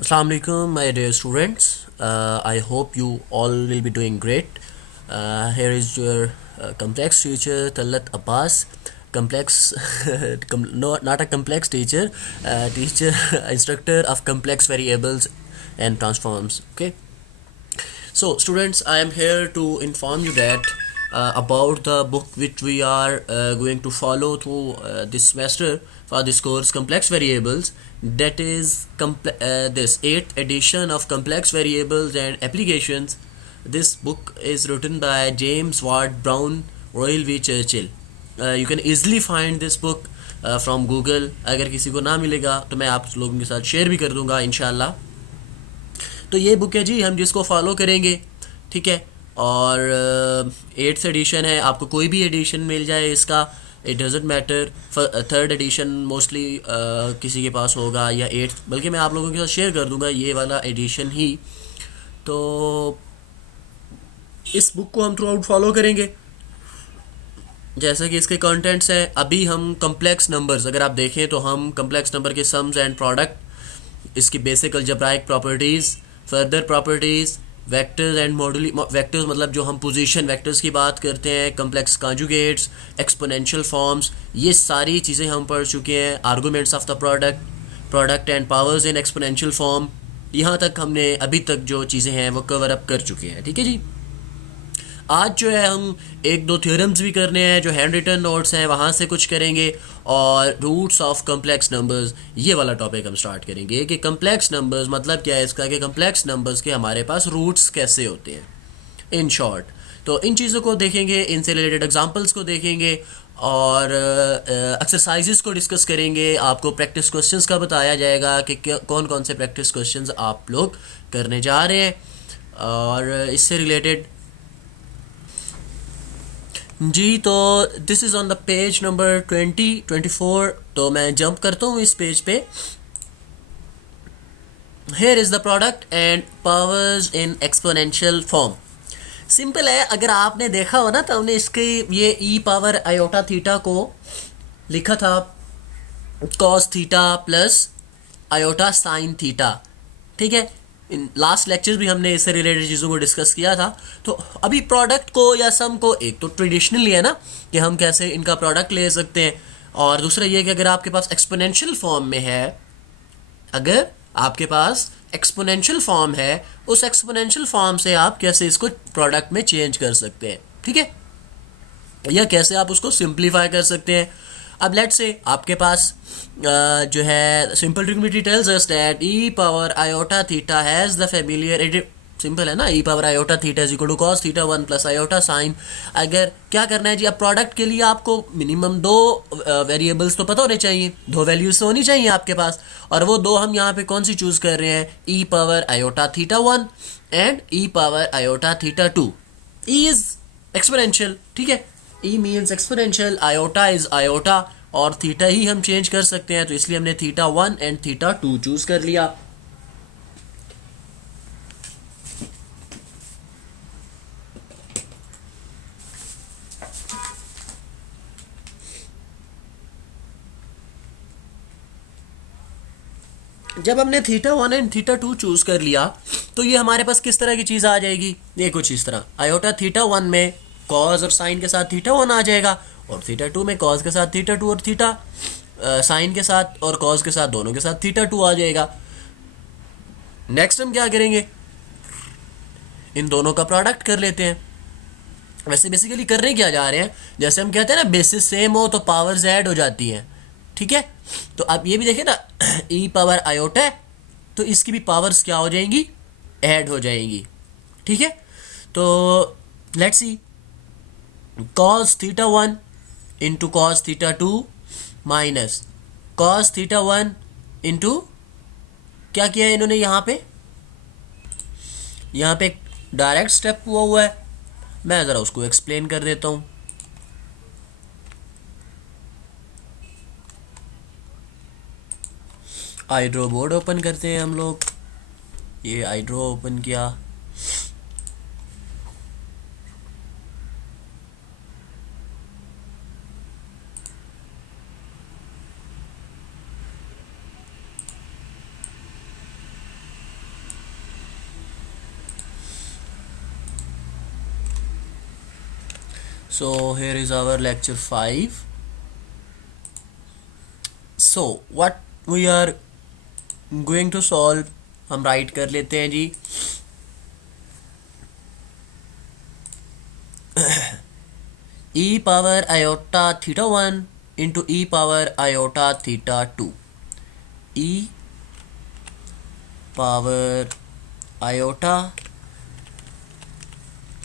Assalamu alaikum, my dear students. I hope you all will be doing great. Here is your complex teacher, Talat Abbas. Complex, no, not a complex teacher, teacher, instructor of complex variables and transforms. Okay. So, students, I am here to inform you that about the book which we are going to follow through this semester for this course, Complex Variables. That is this eighth edition of Complex Variables and Applications. This book is written by James Ward Brown, Royal V. Churchill. You can easily find this book from Google. अगर किसी को ना मिलेगा तो मैं आप लोगों के साथ शेयर भी कर दूंगा इंशाल्लाह. तो ये बुक है जी, हम जिसको फॉलो करेंगे. ठीक है. और एट्थ एडिशन है, आपको कोई भी एडिशन मिल जाए इसका, it doesn't matter. Third edition mostly किसी के पास होगा या एट्थ, बल्कि मैं आप लोगों के साथ शेयर कर दूंगा ये वाला एडिशन ही. तो इस बुक को हम थ्रू आउट फॉलो करेंगे. जैसा कि इसके कंटेंट्स हैं, अभी हम कम्प्लेक्स नंबर्स अगर आप देखें तो हम कम्प्लेक्स नंबर के सम्स एंड प्रोडक्ट, इसकी basic algebraic properties, further properties, vectors and moduli. Vectors मतलब जो हम पोजीशन वेक्टर्स की बात करते हैं, कम्प्लेक्स कॉन्जुगेट्स, एक्सपोनेंशियल फॉर्म्स, ये सारी चीज़ें हम पढ़ चुके हैं. Arguments of the product and powers in exponential form, यहाँ तक हमने अभी तक जो चीज़ें हैं वो कवर अप कर चुके हैं. ठीक है जी. आज जो है हम एक दो थ्योरम्स भी करने हैं, जो हैंड रिटन नोट्स हैं वहाँ से कुछ करेंगे, और रूट्स ऑफ कम्प्लेक्स नंबर्स, ये वाला टॉपिक हम स्टार्ट करेंगे कि कम्प्लेक्स नंबर्स मतलब क्या है इसका, कि कम्प्लेक्स नंबर्स के हमारे पास रूट्स कैसे होते हैं इन शॉर्ट. तो इन चीज़ों को देखेंगे, इनसे रिलेटेड एग्जांपल्स को देखेंगे, और एक्सरसाइजेस को डिस्कस करेंगे. आपको प्रैक्टिस क्वेश्चंस का बताया जाएगा कि कौन कौन से प्रैक्टिस क्वेश्चंस आप लोग करने जा रहे हैं, और इससे रिलेटेड जी. तो this is on the page number 24. तो मैं जंप करता हूँ इस पेज पे. Here is the product and powers in exponential form. Simple है. अगर आपने देखा हो ना तो हमने इसके ये ई पावर आयोटा थीटा को लिखा था cos theta plus iota sine theta. ठीक है. इन लास्ट लेक्चर भी हमने इससे रिलेटेड चीज़ों को डिस्कस किया था. तो अभी प्रोडक्ट को या सम को, एक तो ट्रेडिशनली है ना कि हम कैसे इनका प्रोडक्ट ले सकते हैं, और दूसरा ये कि अगर आपके पास एक्सपोनेंशियल फॉर्म में है, अगर आपके पास एक्सपोनेंशियल फॉर्म है, उस एक्सपोनेंशियल फॉर्म से आप कैसे इसको प्रोडक्ट में चेंज कर सकते हैं. ठीक है. या कैसे आप उसको सिंप्लीफाई कर सकते हैं. अब लेट्स से आपके पास जो है simple trigonometry tells us that e power iota theta has the familiar, simple है ना, e power iota theta is equal to cos theta 1 plus iota sine. अगर क्या करना है जी, अब प्रोडक्ट के लिए आपको मिनिमम दो वेरिएबल्स तो पता होने चाहिए, दो वैल्यूज तो होनी चाहिए आपके पास, और वो दो हम यहाँ पे कौन सी चूज़ कर रहे हैं, e power iota theta 1 and e power iota theta 2. E is exponential. ठीक है. E means exponential, iota is iota, और थीटा ही हम चेंज कर सकते हैं, तो इसलिए हमने थीटा 1 एंड थीटा 2 चूज कर लिया. जब हमने थीटा 1 एंड थीटा 2 चूज कर लिया, तो ये हमारे पास किस तरह की चीज़ आ जाएगी, ये कुछ इस तरह. आयोटा थीटा 1 में कॉज और साइन के साथ थीटा 1 आ जाएगा, और थीटा 2 में कॉज के साथ थीटा 2 और थीटा साइन के साथ और कॉज के साथ, दोनों के साथ थीटा 2 आ जाएगा. नेक्स्ट हम क्या करेंगे, इन दोनों का प्रोडक्ट कर लेते हैं. वैसे बेसिकली करने क्या जा रहे हैं, जैसे हम कहते हैं ना बेसिस सेम हो तो पावर्स ऐड हो जाती हैं. ठीक है. तो आप ये भी देखें ना, ई पावर आयोटा है तो इसकी भी पावर्स क्या हो जाएंगी, ऐड हो जाएंगी. ठीक है. तो let's see, cos theta 1 into cos theta 2 minus cos theta 1 into, क्या किया है इन्होंने यहाँ पे डायरेक्ट स्टेप हुआ है. मैं ज़रा उसको एक्सप्लेन कर देता हूँ. आइड्रो बोर्ड ओपन करते हैं हम लोग. ये आइड्रो ओपन किया. So here is our lecture 5. So what we are going to solve, हम राइट कर लेते हैं जी. e power iota theta 1 into e power iota theta 2. e power iota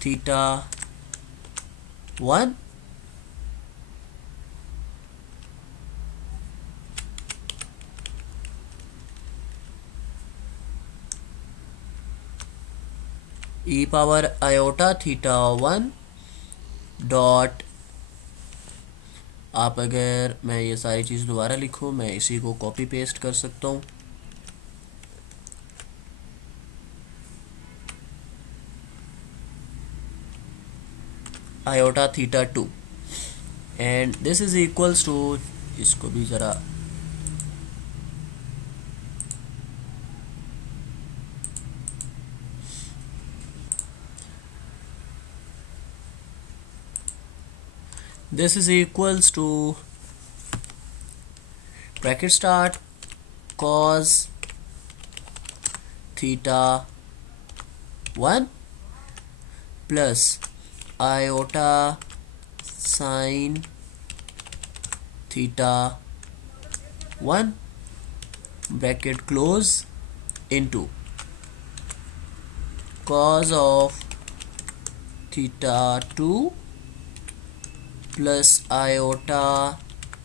theta 1 e power iota theta 1 dot, आप अगर मैं ये सारी चीज़ दोबारा लिखूँ, मैं इसी को कॉपी पेस्ट कर सकता हूँ. Iota theta 2 and this is equals to, इसको भी ज़रा this is equals to bracket start cos theta 1 plus iota sin theta 1 bracket close into cos of theta 2 plus iota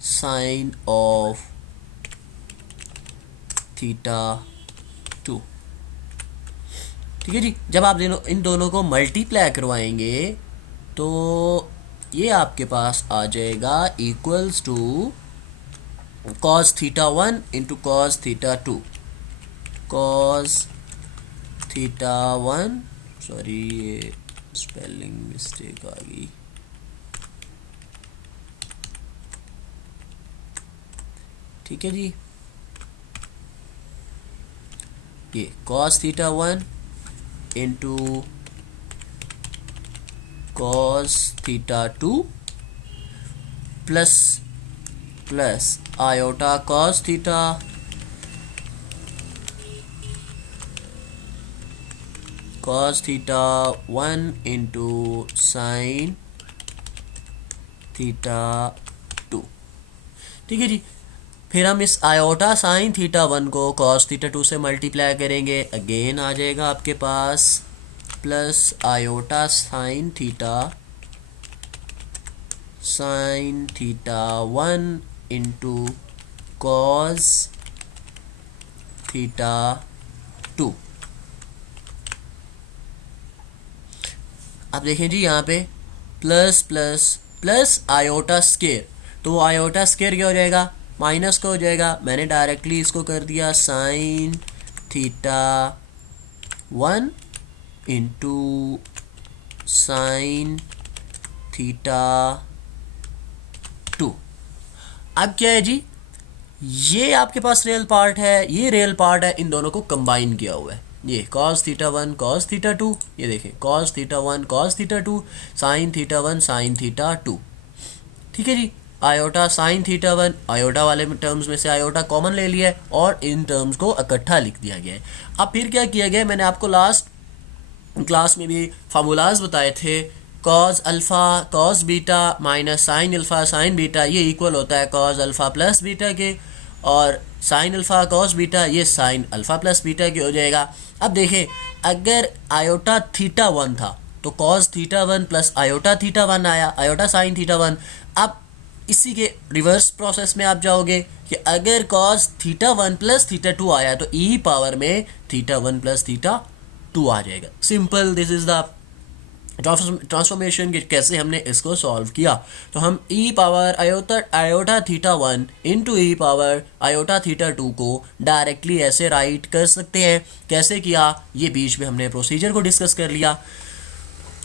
sign of theta 2. ठीक है जी. जब आप इन दोनों को मल्टीप्लाई करवाएंगे तो ये आपके पास आ जाएगा equals to cos theta 1 into cos theta 2. Cos theta 1, sorry ये स्पेलिंग मिस्टेक आ गई. ठीक है जी. ये cos theta 1 into cos theta 2 plus iota cos theta cos theta 1 into sine theta 2. ठीक है जी. फिर हम इस आयोटा साइन थीटा 1 को कॉस थीटा 2 से मल्टीप्लाई करेंगे. अगेन आ जाएगा आपके पास plus iota sine theta 1 into cos theta 2. आप देखें जी यहाँ पे plus plus plus iota square, तो वो आयोटा स्केयर क्या हो जाएगा, माइनस का हो जाएगा. मैंने डायरेक्टली इसको कर दिया sign theta 1 into sine theta 2. अब क्या है जी, ये आपके पास रियल पार्ट है, ये रियल पार्ट है, इन दोनों को कंबाइन किया हुआ है. ये cos थीटा 1 cos थीटा 2, ये देखें cos theta 1 cos theta 2 sign theta 1 sign theta 2. ठीक है जी. आयोटा साइन थीटा 1, आयोटा वाले टर्म्स में से आयोटा कॉमन ले लिया है और इन टर्म्स को इकट्ठा लिख दिया गया है. अब फिर क्या किया गया, मैंने आपको लास्ट क्लास में भी फार्मूलाज बताए थे. Cos alpha cos beta minus sine alpha sine beta, ये इक्वल होता है कॉज अल्फ़ा प्लस बीटा के, और साइन अल्फ़ा कॉस बीटा ये साइन अल्फ़ा प्लस बीटा के हो जाएगा. अब देखें, अगर आयोटा थीटा 1 था तो cos theta 1 plus iota theta 1 आया, आयोटा साइन थीटा 1. अब इसी के रिवर्स प्रोसेस में आप जाओगे कि अगर cos थीटा 1 प्लस थीटा 2 आया तो e पावर में थीटा 1 प्लस थीटा 2 आ जाएगा. Simple. This is the transformation कि कैसे हमने इसको सॉल्व किया. तो हम e power iota theta 1 into e power iota theta 2 को डायरेक्टली ऐसे राइट कर सकते हैं. कैसे किया, ये बीच में हमने प्रोसीजर को डिस्कस कर लिया.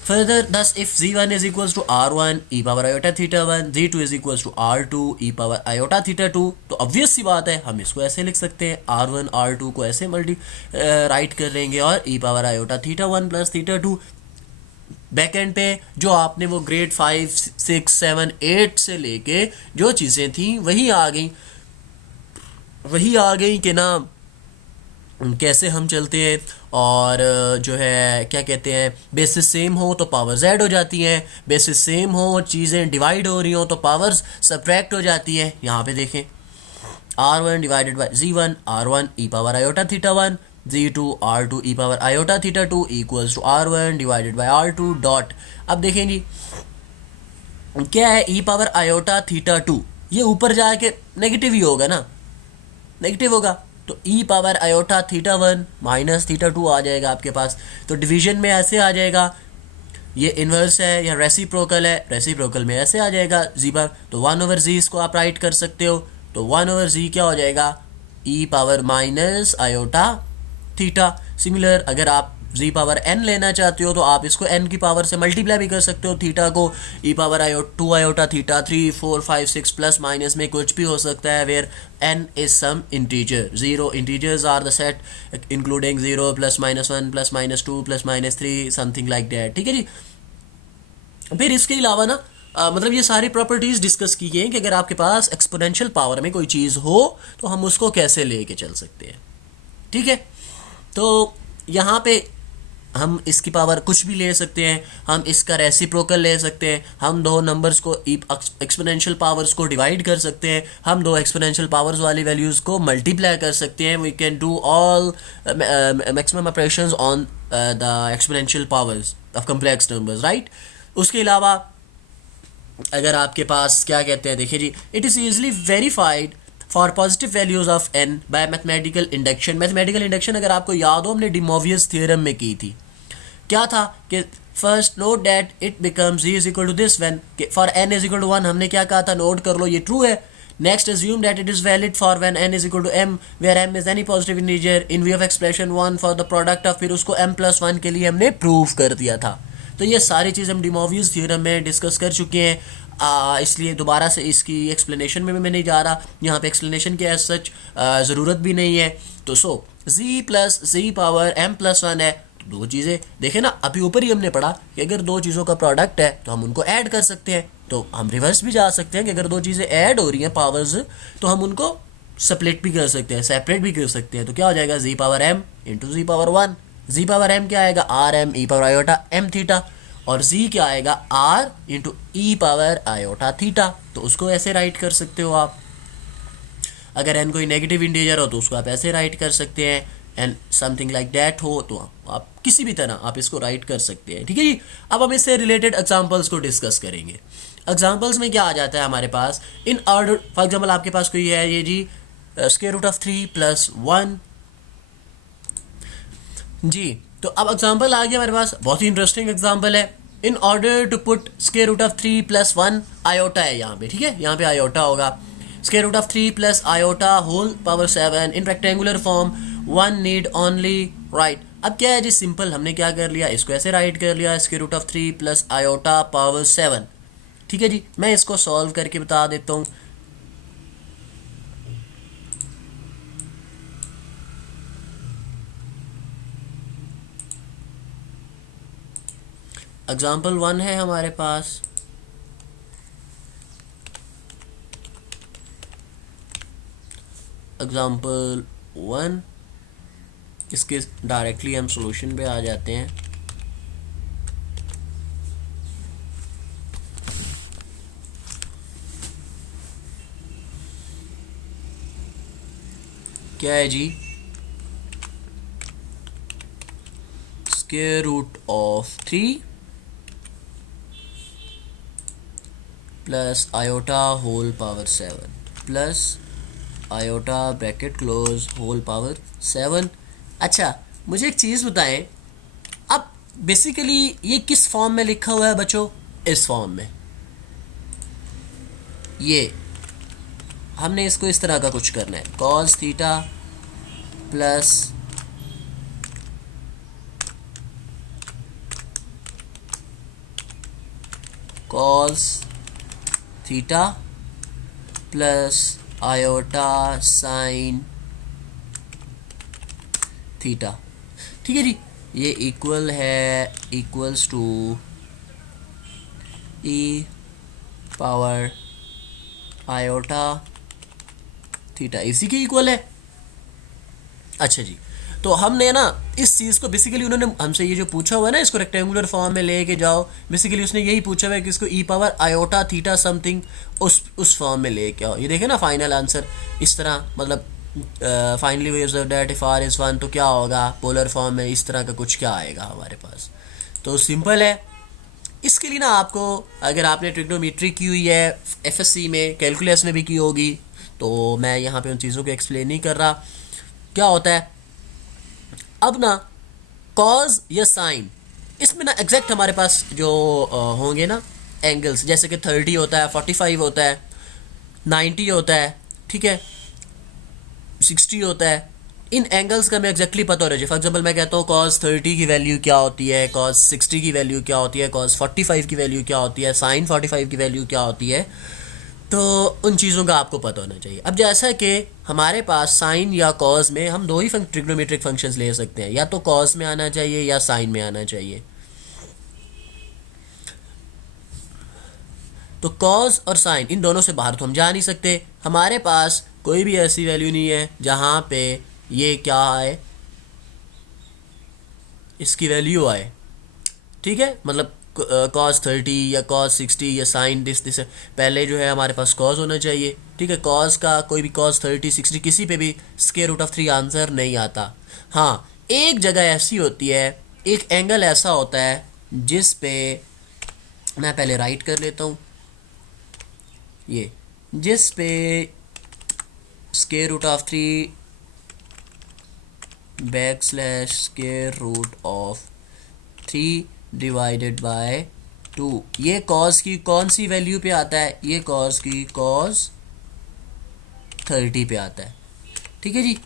Further, thus if z1 is equals to r1 e power iota theta 1, z2 is equals to r2 e power iota theta 2, तो ऑब्वियस सी बात है हम इसको ऐसे लिख सकते हैं, r1 r2 को ऐसे राइट कर लेंगे और e power iota theta 1 plus theta 2 back and पे जो आपने वो ग्रेड 5 6 7 8 से लेके जो चीज़ें थी वही आ गई कि ना कैसे हम चलते हैं। और जो है क्या कहते हैं, बेसिस सेम हो तो पावर जेड हो जाती हैं, बेसिस सेम हो चीज़ें डिवाइड हो रही हो तो पावर्स सब्ट्रैक्ट हो जाती हैं। यहाँ पे देखें R1 divided by Z1 R1 e power iota theta 1, Z2 R2 e power iota theta 2 equals to R1 divided by R2 dot. अब देखें जी क्या है, ई पावर आयोटा थीटा 2 ये ऊपर जाके नेगेटिव ही होगा ना, नेगेटिव होगा तो e power iota theta 1 minus theta 2 आ जाएगा आपके पास। तो डिवीजन में ऐसे आ जाएगा, ये इन्वर्स है या रेसिप्रोकल है, रेसिप्रोकल में ऐसे आ जाएगा जी पर। तो 1/z इसको आप राइट कर सकते हो, तो 1/z क्या हो जाएगा, e power minus iota theta. Similar अगर आप जी पावर n लेना चाहते हो तो आप इसको n की पावर से मल्टीप्लाई भी कर सकते हो थीटा को, e power 2 iota theta 3 4 5 6 plus minus में कुछ भी हो सकता है, where n is some integer, 0 integers are the set including 0 plus minus 1 plus minus 2 plus minus 3 something like that. ठीक है जी। फिर इसके अलावा ना मतलब ये सारी प्रॉपर्टीज़ डिस्कस की गई हैं कि अगर आपके पास एक्सपोनेंशियल पावर में कोई चीज़ हो तो हम उसको कैसे लेके चल सकते हैं। ठीक है, तो यहाँ पे हम इसकी पावर कुछ भी ले सकते हैं, हम इसका रेसिप्रोकल ले सकते हैं, हम दो नंबर्स को एक्सपोनेंशियल पावर्स को डिवाइड कर सकते हैं, हम दो एक्सपोनेंशियल पावर्स वाली वैल्यूज़ को मल्टीप्लाई कर सकते हैं। We can do all maximum operations on the exponential powers of complex numbers, right. उसके अलावा अगर आपके पास क्या कहते हैं, देखिए जी, it is easily verified for positive values of n by mathematical induction. Mathematical induction अगर आपको याद हो हमने डिमोवियस थ्योरम में की थी, क्या था कि first note that it becomes z is equal to this when for n is equal to 1, हमने क्या कहा था, नोट कर लो ये ट्रू है। Next assume that it is valid for when n is equal to m where m is any positive integer in view of expression 1 for the product of, फिर उसको m plus 1 के लिए हमने prove कर दिया था। तो ये सारी चीज़ हम डिमोवियस थ्योरम में डिस्कस कर चुके हैं, इसलिए दोबारा से इसकी एक्सप्लेनेशन में मैं नहीं जा रहा, यहाँ पे एक्सप्लेनेशन की एज सच ज़रूरत भी नहीं है। तो z plus z power m plus 1 है, दो चीज़ें देखें ना, अभी ऊपर ही हमने पढ़ा कि अगर दो चीज़ों का प्रोडक्ट है तो हम उनको ऐड कर सकते हैं, तो हम रिवर्स भी जा सकते हैं कि अगर दो चीज़ें ऐड हो रही हैं पावर्स तो हम उनको स्प्लिट भी कर सकते हैं, सेपरेट भी कर सकते हैं। तो क्या हो जाएगा, z power m into z power 1, z power m क्या आएगा, r m ई पावर आयोटा m थीटा, और z क्या आएगा, r into e power iota theta. तो उसको ऐसे राइट कर सकते हो आप। अगर n कोई नेगेटिव इंटीजर हो तो उसको आप ऐसे राइट कर सकते हैं, एंड समथिंग लाइक दैट हो तो आप किसी भी तरह आप इसको राइट कर सकते हैं। ठीक है जी। अब हम इससे रिलेटेड एग्जांपल्स को डिस्कस करेंगे। एग्जांपल्स में क्या आ जाता है हमारे पास, इन ऑर्डर फॉर एग्जांपल आपके पास कोई है ये जी स्क्वायर रूट ऑफ 3 प्लस 1 जी। तो अब एग्जांपल आ गया हमारे पास, बहुत ही इंटरेस्टिंग एग्जांपल है। In order to put square root of 3 plus 1 iota है यहाँ पे, ठीक है, यहाँ पे आयोटा होगा, square root of 3 plus iota whole power 7 in rectangular form, one need only right. अब क्या है जी, सिंपल हमने क्या कर लिया, इसको ऐसे राइट कर लिया, square root of 3 plus iota power 7। ठीक है जी, मैं इसको सॉल्व करके बता देता हूँ। एग्जाम्पल 1 है हमारे पास, एग्जाम्पल 1, इसके डायरेक्टली हम सॉल्यूशन पे आ जाते हैं। क्या है जी, square root of 3 plus iota whole power 7 plus iota bracket close whole power 7। अच्छा मुझे एक चीज़ बताएं, अब बेसिकली ये किस फॉर्म में लिखा हुआ है बच्चों, इस फॉर्म में, ये हमने इसको इस तरह का कुछ करना है, cos theta plus cos theta plus iota sine theta. ठीक है जी, ये इक्वल है, equals to e power iota theta इसी के इक्वल है। अच्छा जी, तो हमने ना इस चीज़ को बेसिकली उन्होंने हमसे ये जो पूछा हुआ है ना, इसको रेक्टेंगुलर फॉर्म में लेके जाओ, बेसिकली उसने यही पूछा हुआ है कि इसको ई पावर आयोटा थीटा समथिंग उस फॉर्म में लेके आओ। ये देखे ना फाइनल आंसर इस तरह, मतलब finally we observe that if r is 1 तो क्या होगा पोलर फॉर्म में, इस तरह का कुछ क्या आएगा हमारे पास। तो सिंपल है। इसके लिए ना आपको, अगर आपने ट्रिग्नोमेट्री की हुई है एफएससी में, कैलकुलस में भी की होगी, तो मैं यहाँ पे उन चीज़ों को एक्सप्लेन नहीं कर रहा। क्या होता है अब ना, कॉज या साइन, इसमें ना एग्जैक्ट हमारे पास जो होंगे ना एंगल्स, जैसे कि 30 होता है, 45 होता है, 90 होता है, ठीक है, 60 होता है, इन एंगल्स का हमें एग्जैक्टली पता होना चाहिए। फॉर एग्जाम्पल मैं कहता हूँ कॉस 30 की वैल्यू क्या होती है, कॉस 60 की वैल्यू क्या होती है, कॉस 45 की वैल्यू क्या होती है, साइन 45 की वैल्यू क्या होती है, तो उन चीज़ों का आपको पता होना चाहिए। अब जैसा कि हमारे पास साइन या कॉज में हम दो ही ट्रिग्नोमेट्रिक फंक्शंस ले सकते हैं, या तो कॉज में आना चाहिए या साइन में आना चाहिए। तो कॉज और साइन इन दोनों से बाहर तो हम जा नहीं सकते। हमारे पास कोई भी ऐसी वैल्यू नहीं है जहाँ पे ये क्या आए, इसकी वैल्यू आए, ठीक है, मतलब कॉस 30 या कॉस 60 या साइन दिस पहले जो है हमारे पास कॉज होना चाहिए, ठीक है। कॉज का कोई भी कॉस 30 60 किसी पे भी स्क्वायर रूट ऑफ 3 आंसर नहीं आता। हाँ, एक जगह ऐसी होती है, एक एंगल ऐसा होता है जिस पे, मैं पहले राइट कर लेता हूँ, ये जिस पे square root of 3 backslash square root of 3 divided by 2, ये कॉस की कौन सी वैल्यू पे आता है, ये कॉस की कॉस 30 पे आता है, ठीक है जी।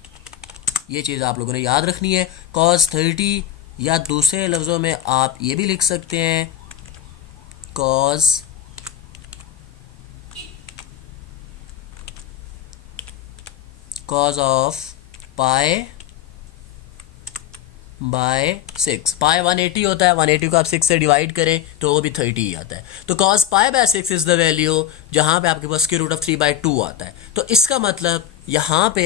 ये चीज़ आप लोगों ने याद रखनी है, कॉस 30, या दूसरे लफ्ज़ों में आप ये भी लिख सकते हैं कॉस ऑफ पाई बाय 6। पाई 180 होता है, 180 को आप 6 से डिवाइड करें तो वो भी 30 ही आता है। तो cos pi by 6 is the value जहाँ पे आपके पास स्क्वायर रूट ऑफ 3/2 आता है। तो इसका मतलब यहाँ पे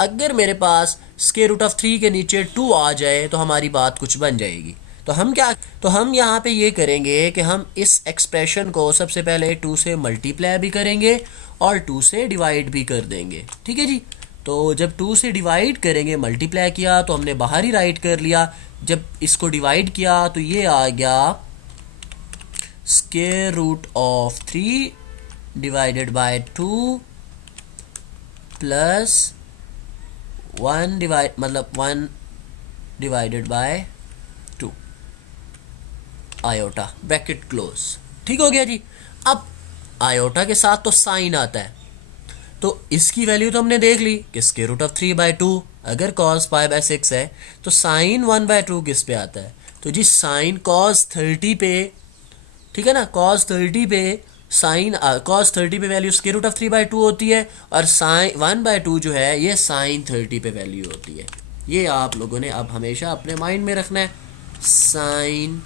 अगर मेरे पास स्क्वायर रूट ऑफ 3 के नीचे 2 आ जाए तो हमारी बात कुछ बन जाएगी। तो हम यहाँ पे ये करेंगे कि हम इस एक्सप्रेशन को सबसे पहले 2 से मल्टीप्लाई भी करेंगे और 2 से डिवाइड भी कर देंगे, ठीक है जी। तो जब 2 से डिवाइड करेंगे, मल्टीप्लाई किया तो हमने बाहर ही राइट कर लिया, जब इसको डिवाइड किया तो ये आ गया square root of 3 divided by 2 plus 1 divided by 2 iota bracket close, ठीक हो गया जी। अब आयोटा के साथ तो साइन आता है, तो इसकी वैल्यू तो हमने देख ली कि स्क्वायर रूट ऑफ 3/2, अगर कॉस पाई बाय 6 है तो साइन 1/2 किस पे आता है, तो जी साइन कॉस 30 पे, ठीक है ना, कॉस 30 पे साइन कॉस 30 पे वैल्यू स्क्वायर रूट ऑफ 3/2 होती है, और साइन 1/2 जो है ये साइन 30 पे वैल्यू होती है। ये आप लोगों ने अब हमेशा अपने माइंड में रखना है, साइन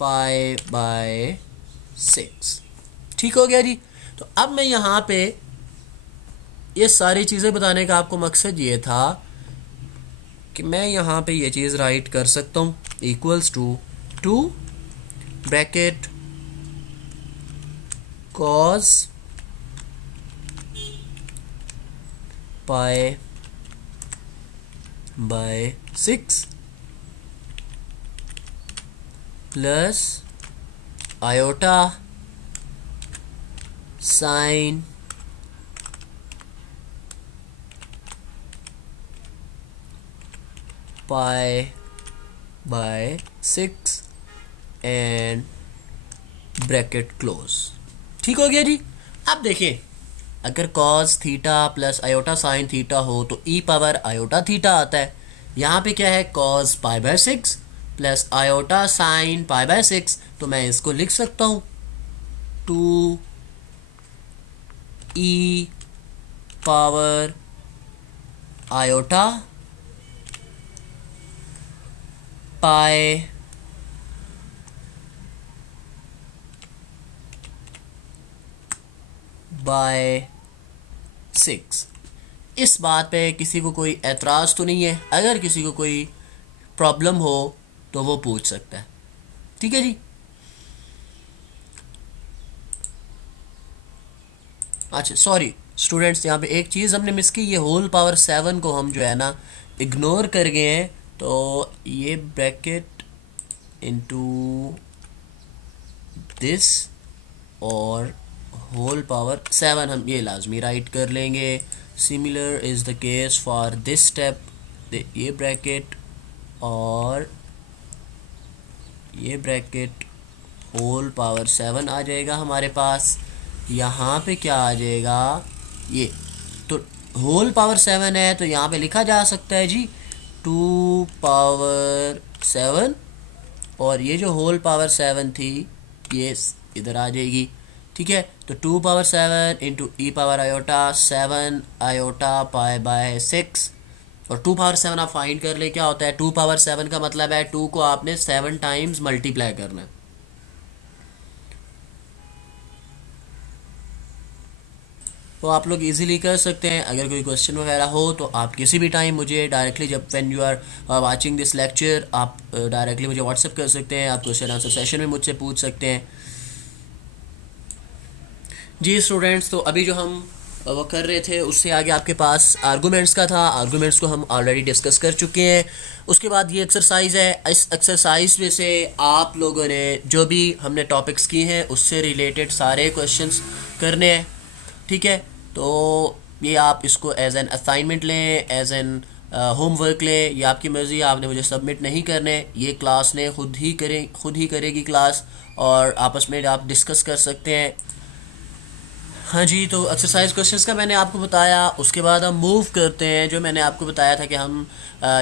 पाई बाय 6, ठीक हो गया जी। तो अब मैं यहाँ पे ये सारी चीज़ें बताने का आपको मकसद ये था कि मैं यहाँ पे ये चीज़ राइट कर सकता हूँ, equals to 2 bracket cos pi by 6 plus iota sine pi by 6 and bracket close, ठीक हो गया जी। अब देखिए, अगर cos theta plus iota sine theta हो तो ई पावर आयोटा थीटा आता है। यहाँ पे क्या है, cos pi by 6 plus iota sine pi by 6, तो मैं इसको लिख सकता हूँ 2 ई पावर आयोटा पाई बाय 6। इस बात पे किसी को कोई एतराज़ तो नहीं है? अगर किसी को कोई प्रॉब्लम हो तो वो पूछ सकता है। ठीक है जी। अच्छा सॉरी स्टूडेंट्स, यहाँ पे एक चीज़ हमने मिस की, ये होल पावर 7 को हम जो है ना इग्नोर कर गए हैं। तो ये ब्रैकेट इनटू दिस और होल पावर 7 हम ये लाजमी राइट कर लेंगे। Similar is the case for this step, ये ब्रैकेट और ये ब्रैकेट होल पावर 7 आ जाएगा हमारे पास। यहाँ पे क्या आ जाएगा, ये तो होल पावर 7 है तो यहाँ पे लिखा जा सकता है जी 2 पावर 7, और ये जो होल पावर 7 थी ये इधर आ जाएगी। ठीक है, तो 2 power 7 into e power iota 7 iota pi by 6, और 2 पावर 7 आप फाइंड कर ले क्या होता है। 2 पावर 7 का मतलब है 2 को आपने 7 टाइम्स मल्टीप्लाई करना है। तो आप लोग इजीली कर सकते हैं। अगर कोई क्वेश्चन वगैरह हो तो आप किसी भी टाइम मुझे डायरेक्टली, जब when you are watching this lecture, आप डायरेक्टली मुझे व्हाट्सएप कर सकते हैं। आप क्वेश्चन आंसर सेशन में मुझसे पूछ सकते हैं। जी स्टूडेंट्स, तो अभी जो हम वो कर रहे थे उससे आगे आपके पास आर्गूमेंट्स का था। आर्गूमेंट्स को हम ऑलरेडी डिस्कस कर चुके हैं। उसके बाद ये एक्सरसाइज है। इस एक्सरसाइज में से आप लोगों ने जो भी हमने टॉपिक्स किए हैं उससे रिलेटेड सारे क्वेश्चंस करने हैं। ठीक है, तो ये आप इसको एज एन असाइनमेंट लें, एज एन होमवर्क लें, ये आपकी मर्ज़ी है। आपने मुझे सबमिट नहीं करने, ये क्लास ने खुद ही करेगी क्लास, और आपस में आप डिस्कस कर सकते हैं। हाँ जी, तो एक्सरसाइज क्वेश्चंस का मैंने आपको बताया। उसके बाद हम मूव करते हैं। जो मैंने आपको बताया था कि हम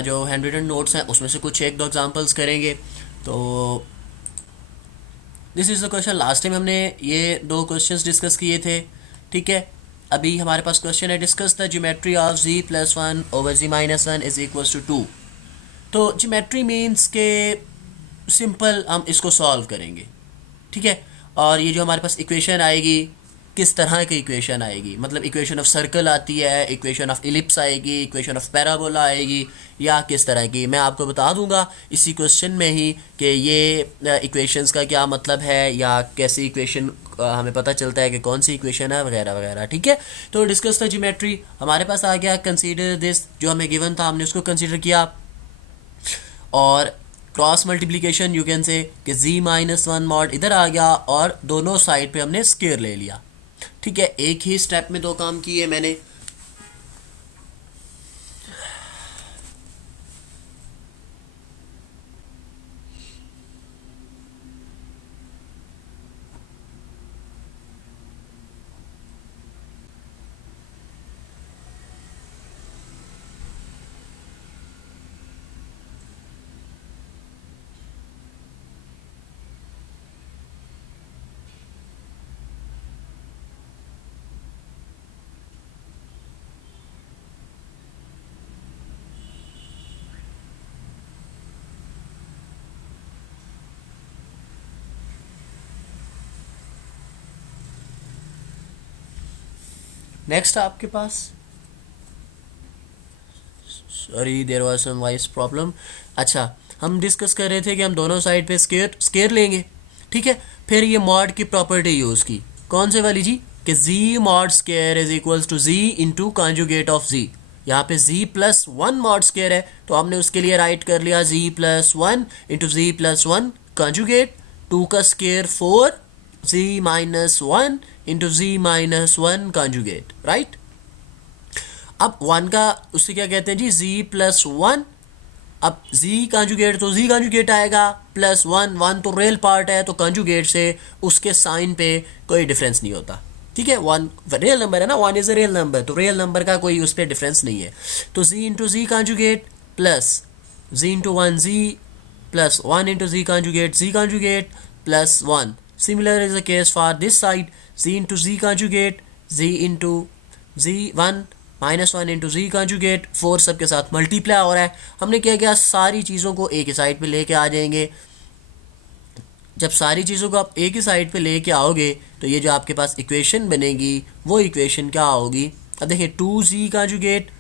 जो हैंड रिटन नोट्स हैं उसमें से कुछ एक दो एग्जांपल्स करेंगे। तो this is the question. Last time हमने ये दो क्वेश्चंस डिस्कस किए थे। ठीक है, अभी हमारे पास क्वेश्चन है, discuss the geometry of z+1 over z-1 is equals to 2। तो ज्योमेट्री मीन्स के सिंपल हम इसको सॉल्व करेंगे। ठीक है, और ये जो हमारे पास इक्वेशन आएगी, किस तरह की इक्वेशन आएगी, मतलब इक्वेशन ऑफ सर्कल आती है, इक्वेशन ऑफ इलिप्स आएगी, इक्वेशन ऑफ पैराबोला आएगी, या किस तरह की, मैं आपको बता दूंगा इसी क्वेश्चन में ही कि ये इक्वेशंस का क्या मतलब है, या कैसी इक्वेशन हमें पता चलता है कि कौन सी इक्वेशन है, वगैरह वगैरह। ठीक है, तो डिस्कस द ज्योमेट्री हमारे पास आ गया। कंसीडर दिस, जो हमें गिवन था हमने उसको कंसीडर किया, और cross multiplication you can say कि z-1 मॉड इधर आ गया, और दोनों साइड पे हमने स्क्वायर ले लिया। ठीक है, एक ही स्टेप में दो काम किए मैंने। नेक्स्ट आपके पास, sorry there was some voice problem. अच्छा, हम डिस्कस कर रहे थे कि हम दोनों साइड पे स्क्वायर लेंगे। ठीक है, फिर ये मॉड की प्रॉपर्टी यूज़ की, कौन से वाली जी, कि z mod square is equals to z into conjugate of z। यहाँ पे z+1 मॉड स्क्वायर है तो हमने उसके लिए राइट कर लिया z+1 इंटू z+1 कॉन्जुगेट, 2 का square 4, z-1 into z-1 conjugate, right. अब 1 का उससे क्या कहते हैं जी, z+1। अब z कॉन्जुगेट तो z कॉन्जुगेट आएगा, +1 तो रियल पार्ट है, तो कॉन्जुगेट से उसके साइन पे कोई डिफरेंस नहीं होता। ठीक है, 1 रियल नंबर है ना, 1 इज़ अ रियल नंबर, तो रियल नंबर का कोई उस पर डिफरेंस नहीं है। तो z into z conjugate plus z into 1 z plus 1 into z conjugate plus 1। Similar is the case for this side, z into z conjugate, z into z 1 -1 into z conjugate, 4 सबके साथ multiply हो रहा है। हमने क्या किया, सारी चीज़ों को एक ही साइड पे लेके आ जाएंगे। जब सारी चीज़ों को आप एक ही साइड पे लेके आओगे तो ये जो आपके पास इक्वेशन बनेगी वो इक्वेशन क्या होगी। अब देखिए 2z conjugate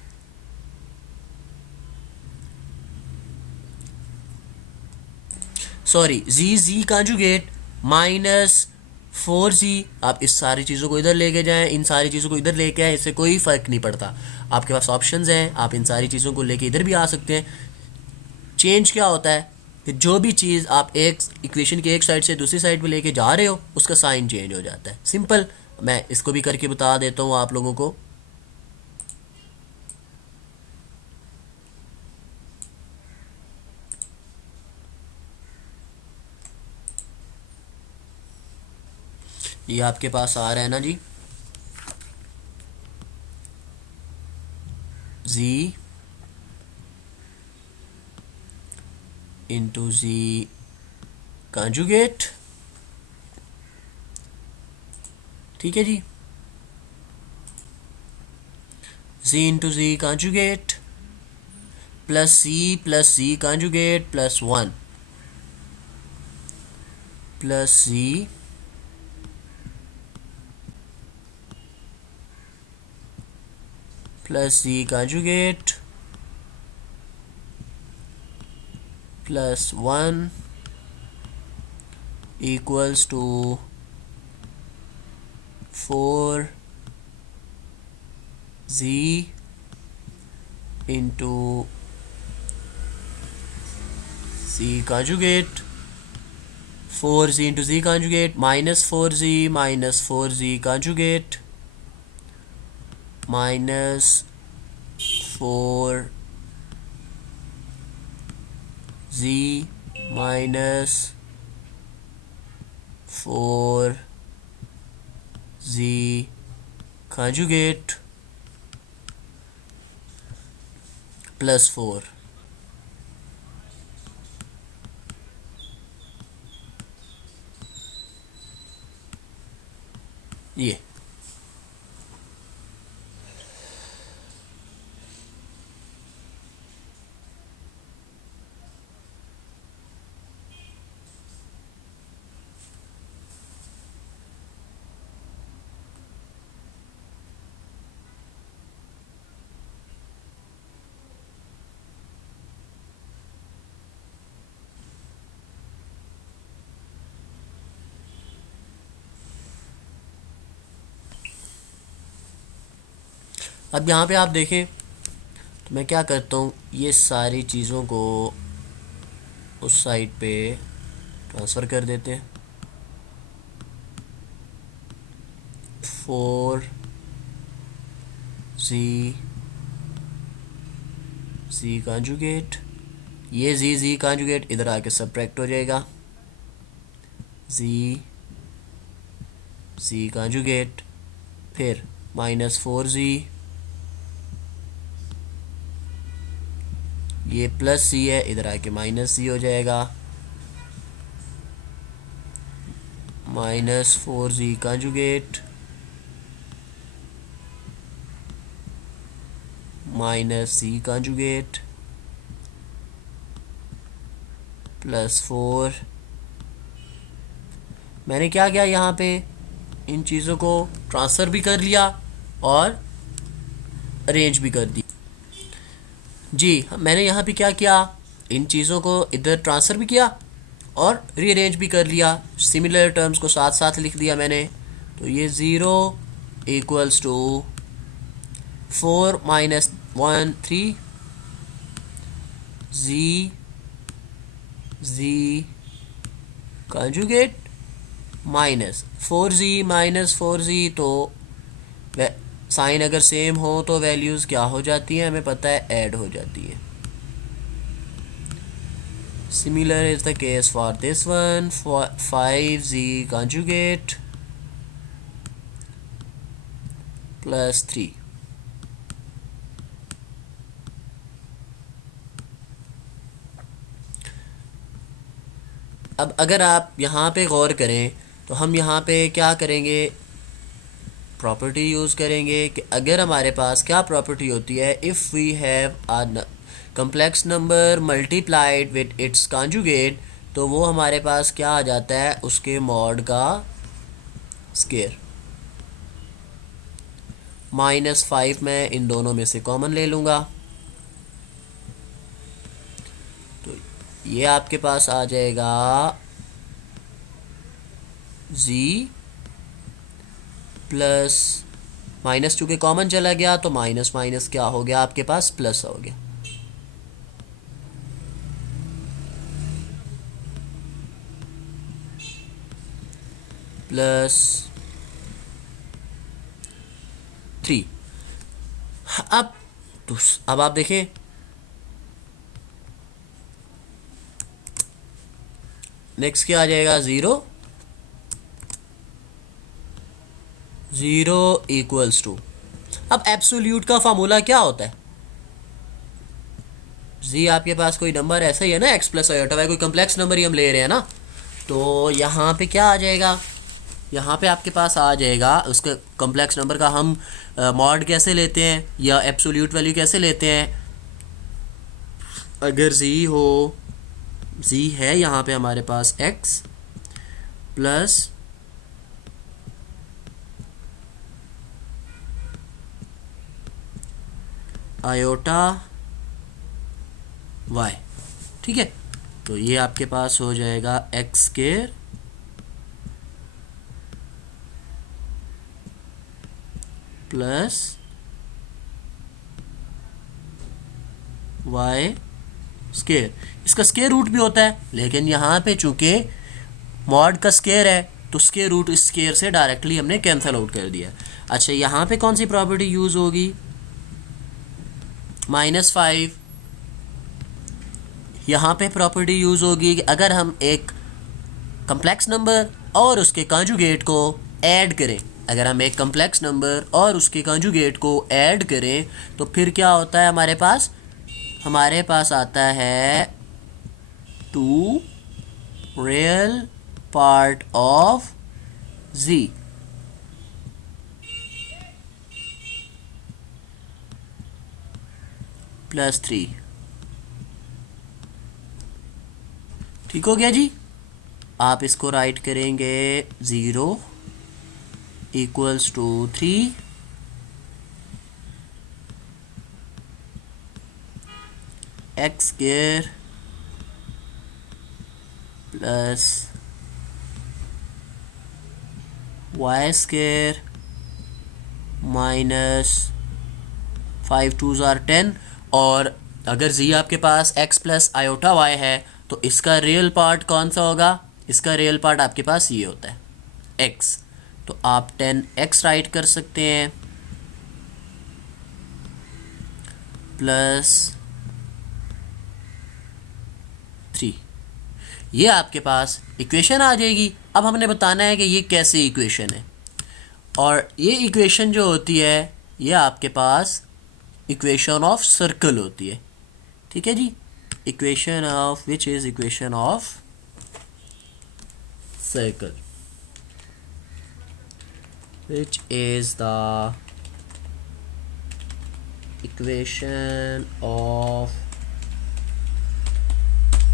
z conjugate -4z। आप इस सारी चीज़ों को इधर लेके जाएं, इन सारी चीज़ों को इधर लेके आए, इससे कोई फ़र्क नहीं पड़ता। आपके पास ऑप्शंस हैं, आप इन सारी चीज़ों को लेके इधर भी आ सकते हैं। चेंज क्या होता है कि जो भी चीज़ आप एक इक्वेशन की एक साइड से दूसरी साइड पे लेके जा रहे हो उसका साइन चेंज हो जाता है। सिंपल, मैं इसको भी करके बता देता हूँ आप लोगों को। ये आपके पास आ रहा है ना जी, z इंटू z कॉन्जुगेट, ठीक है जी, z into z conjugate plus z conjugate plus 1 plus z plus z conjugate plus 1 equals to 4z into z conjugate, 4z into z conjugate minus 4z conjugate minus 4z minus 4z conjugate plus 4। ये अब यहाँ पे आप देखें तो मैं क्या करता हूँ, ये सारी चीज़ों को उस साइड पे ट्रांसफ़र कर देते हैं। 4z कॉन्जुगेट, ये z कॉन्जुगेट इधर आके सब्ट्रैक्ट हो जाएगा, z कॉन्जुगेट फिर -4z, ये प्लस c है, इधर आके -c हो जाएगा, -4z conjugate -c conjugate plus 4। मैंने क्या किया, यहाँ पे इन चीज़ों को ट्रांसफ़र भी कर लिया और अरेंज भी कर दी जी। मैंने यहाँ पे क्या किया, इन चीज़ों को इधर ट्रांसफ़र भी किया और रीअरेंज भी कर लिया, सिमिलर टर्म्स को साथ साथ लिख दिया मैंने। तो ये 0 equals to 4 minus 1 3 z conjugate minus 4z तो साइन अगर सेम हो तो वैल्यूज़ क्या हो जाती हैं, हमें पता है ऐड हो जाती है। Similar is the case for this one, 5z conjugate plus 3। अब अगर आप यहाँ पे गौर करें तो हम यहाँ पे क्या करेंगे, प्रॉपर्टी यूज़ करेंगे कि अगर हमारे पास क्या प्रॉपर्टी होती है, if we have a complex number multiplied with its conjugate, तो वो हमारे पास क्या आ जाता है, उसके मॉड का स्केयर। -5 मैं इन दोनों में से कॉमन ले लूँगा, तो ये आपके पास आ जाएगा z प्लस माइनस, चूँकि कॉमन चला गया तो माइनस माइनस क्या हो गया आपके पास, प्लस हो गया। प्लस 3। अब आप देखें, नेक्स्ट क्या आ जाएगा, 0 इक्वल्स टू। अब एब्सोल्यूट का फार्मूला क्या होता है, जी आपके पास कोई नंबर ऐसा ही है ना, x प्लस आयोटा वाई, कोई कम्प्लेक्स नंबर ही हम ले रहे हैं ना, तो यहाँ पे क्या आ जाएगा, यहाँ पे आपके पास आ जाएगा उसके कम्प्लेक्स नंबर का हम मॉड कैसे लेते हैं या एब्सोल्यूट वैल्यू कैसे लेते हैं। अगर z है यहाँ पे हमारे पास x प्लस आयोटा y, ठीक है, तो ये आपके पास हो जाएगा x square plus y square. इसका स्क्वायर रूट भी होता है, लेकिन यहाँ पे चूंकि मॉड का स्क्वायर है तो स्क्वायर रूट इस स्क्वायर से डायरेक्टली हमने कैंसिल आउट कर दिया। अच्छा, यहाँ पे कौन सी प्रॉपर्टी यूज होगी, -5। यहाँ पे प्रॉपर्टी यूज होगी कि अगर हम एक कम्प्लेक्स नंबर और उसके कॉन्जुगेट को ऐड करें, अगर हम एक कम्प्लेक्स नंबर और उसके कॉन्जुगेट को ऐड करें तो फिर क्या होता है, हमारे पास आता है 2 real part of z plus 3। ठीक हो गया जी। आप इसको राइट करेंगे 0 equals to 3 x square plus y square minus 5 2s are 10। और अगर z आपके पास x प्लस आयोटा y है तो इसका रियल पार्ट कौन सा होगा, इसका रियल पार्ट आपके पास ये होता है x, तो आप 10x राइट कर सकते हैं प्लस 3। ये आपके पास इक्वेशन आ जाएगी। अब हमने बताना है कि ये कैसे इक्वेशन है, और ये इक्वेशन जो होती है ये आपके पास इक्वेशन ऑफ सर्कल होती है। ठीक है जी, equation of which is equation of circle, which is the equation of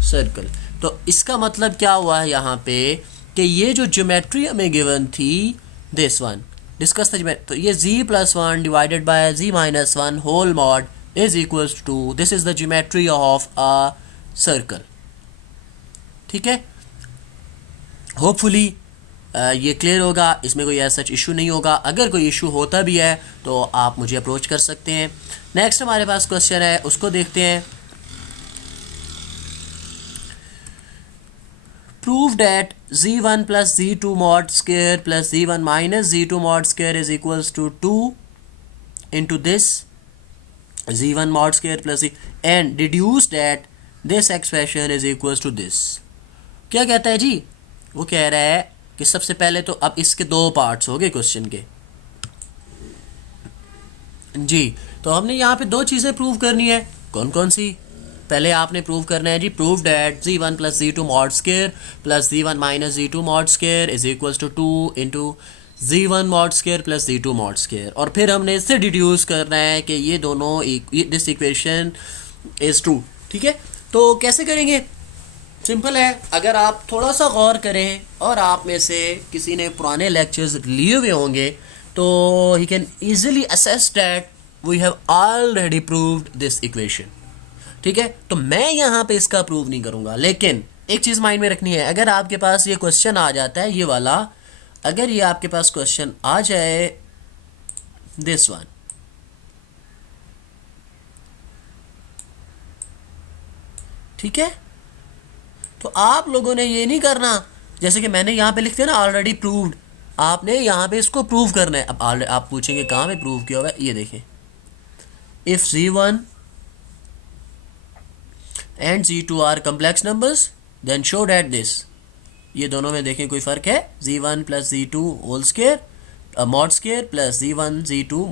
circle. तो इसका मतलब क्या हुआ है यहाँ पे कि ये जो ज्योमेट्री हमें गिवन थी, this one discuss the geometry, तो ये z plus 1 divided by z minus 1 whole mod is equals to, this is the geometry of a circle. ठीक है, होपफुली ये क्लियर होगा, इसमें कोई ऐसा सच इशू नहीं होगा। अगर कोई इशू होता भी है तो आप मुझे अप्रोच कर सकते हैं। नेक्स्ट हमारे पास क्वेश्चन है, उसको देखते हैं। Prove that z1 plus z2 mod square plus z1 minus z2 mod square is equals to 2 into this z1 mod square plus z, and deduce that this expression is equals to this। क्या कहता है जी, वो कह रहा है कि सबसे पहले तो अब इसके दो पार्ट्स हो गए क्वेश्चन के जी, तो हमने यहाँ पे दो चीज़ें प्रूव करनी है। कौन कौन सी, पहले आपने प्रूव करना है जी, prove that z1 plus z2 mod square plus z1 minus z2 mod square is equals to 2 into z1 mod square plus z2 mod square, और फिर हमने इससे डिड्यूस करना है कि ये दोनों दिस इक्वेशन इज़ ट्रू। ठीक है, तो कैसे करेंगे? सिंपल है, अगर आप थोड़ा सा गौर करें और आप में से किसी ने पुराने लेक्चर्स लिए हुए होंगे तो he can easily assess that we have already proved this equation. ठीक है, तो मैं यहाँ पे इसका प्रूव नहीं करूँगा, लेकिन एक चीज़ माइंड में रखनी है, अगर आपके पास ये क्वेश्चन आ जाता है, ये वाला, अगर ये आपके पास क्वेश्चन आ जाए दिस वन, ठीक है, तो आप लोगों ने ये नहीं करना जैसे कि मैंने यहाँ पे लिख दिया ना ऑलरेडी प्रूव्ड, आपने यहाँ पे इसको प्रूव करना है। अब आप पूछेंगे कहाँ पे प्रूव किया हुआ है, ये देखें, if z1 and z2 are complex numbers then show that this, ये दोनों में देखें कोई फ़र्क है, z1 plus z2 whole square mod square plus z1 z2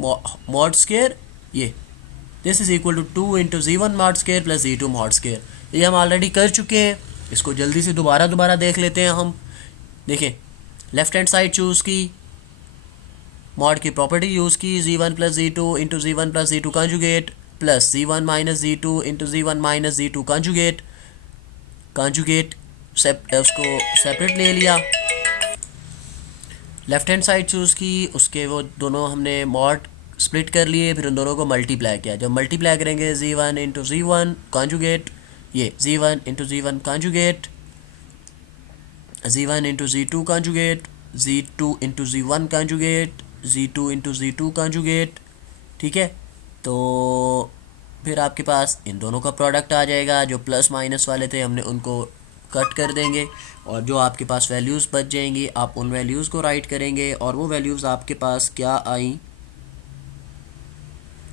mod square, ये this is equal to 2 into z1 mod square plus z2 mod square. ये हम ऑलरेडी कर चुके हैं, इसको जल्दी से दोबारा देख लेते हैं हम। देखें, लेफ्ट हैंड साइड चूज़ की, मॉड की प्रॉपर्टी यूज़ की, z1 plus z2 into z1 plus z2 conjugate plus z1 minus z2 into z1 minus z2 conjugate उसको सेपरेट ले लिया। लेफ्ट हैंड साइड चूज़ की, उसके वो दोनों हमने मॉड स्प्लिट कर लिए, फिर उन दोनों को मल्टीप्लाई किया। जब मल्टीप्लाई करेंगे z1 इंटू z1 कॉन्जुगेट, ये z1 into z1 conjugate, z1 into z2 conjugate, z2 into z1 conjugate, z2 into z2 conjugate. ठीक है, तो फिर आपके पास इन दोनों का प्रोडक्ट आ जाएगा, जो प्लस माइनस वाले थे हमने उनको कट कर देंगे, और जो आपके पास वैल्यूज़ बच जाएंगी आप उन वैल्यूज़ को राइट करेंगे, और वो वैल्यूज़ आपके पास क्या आई,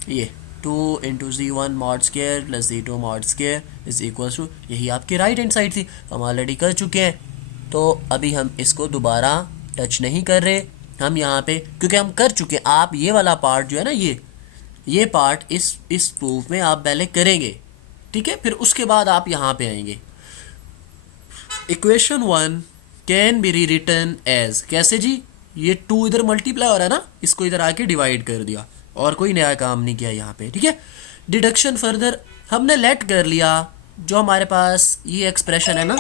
ये 2 into z1 mod square plus z2 mod square is equal to, यही आपकी राइट हैंड साइड थी, हम ऑलरेडी कर चुके हैं, तो अभी हम इसको दोबारा टच नहीं कर रहे हम यहाँ पे, क्योंकि हम कर चुके हैं। आप ये वाला पार्ट जो है ना, ये पार्ट इस प्रूफ में आप पहले करेंगे, ठीक है, फिर उसके बाद आप यहाँ पे आएंगे। इक्वेशन 1 कैन बी री रिटन एज, कैसे जी, ये 2 इधर मल्टीप्लाई हो रहा है ना, इसको इधर आके डिवाइड कर दिया और कोई नया काम नहीं किया यहाँ पे। ठीक है, डिडक्शन फर्दर हमने लेट कर लिया, जो हमारे पास ये एक्सप्रेशन है ना,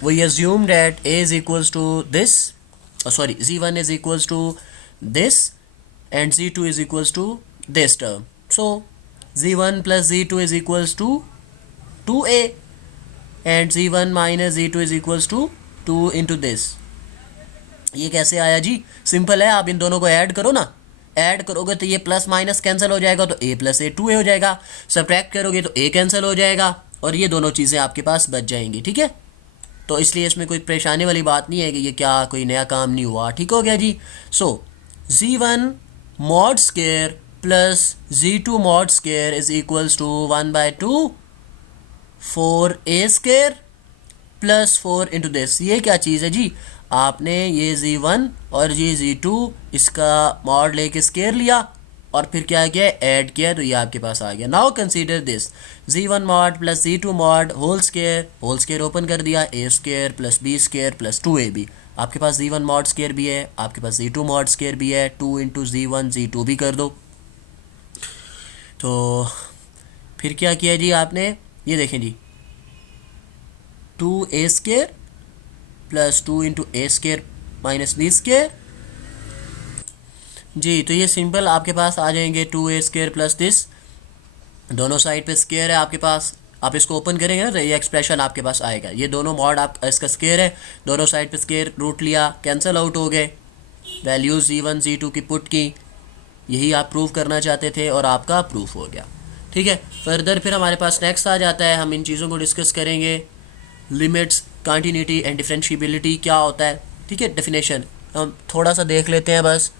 we assume that a is equals to this, z1 is equals to this and z2 is equals to this term, so z1 plus z2 is equals to 2a and z1 minus z2 is equals to 2 into this। ये कैसे आया जी? Simple है, आप इन दोनों को add करो ना, add करोगे तो ये प्लस माइनस कैंसिल हो जाएगा, तो a प्लस a 2a हो जाएगा, सब्ट्रैक्ट करोगे तो a कैंसिल हो जाएगा, और ये दोनों चीज़ें आपके पास बच जाएंगी। ठीक है, तो इसलिए इसमें कोई परेशानी वाली बात नहीं है कि ये क्या कोई नया काम नहीं हुआ। ठीक हो गया जी। So z1 mod square plus z2 mod square is equals to 1/2 4a square plus 4 into this. ये क्या चीज़ है जी? आपने ये z1 और ये z2 इसका मॉड लेके स्क्वायर लिया और फिर क्या किया, ऐड किया, तो ये आपके पास आ गया। Now consider this z1 mod plus z2 mod whole square open कर दिया, a square plus b square plus 2ab। आपके पास z1 मॉड स्क्वायर भी है, आपके पास z2 मॉड स्क्वायर भी है, 2 इंटू z1 z2 भी कर दो। तो फिर क्या किया जी आपने, ये देखें जी, 2a square plus 2 into a square minus b square जी। तो ये सिंपल आपके पास आ जाएंगे 2a स्क्वायर प्लस दिस, दोनों साइड पे स्क्वायर है आपके पास, आप इसको ओपन करेंगे ना तो ये एक्सप्रेशन आपके पास आएगा। ये दोनों मॉड आप इसका स्क्वायर है, दोनों साइड पे स्क्वायर रूट लिया, कैंसिल आउट हो गए, वैल्यूज z1 z2 की पुट की, यही आप प्रूव करना चाहते थे और आपका प्रूफ हो गया। ठीक है, फर्दर फिर हमारे पास नेक्स्ट आ जाता है, हम इन चीज़ों को डिस्कस करेंगे, लिमिट्स, कंटिन्यूटी एंड डिफरेंशिएबिलिटी क्या होता है। ठीक है, डेफिनेशन हम थोड़ा सा देख लेते हैं बस।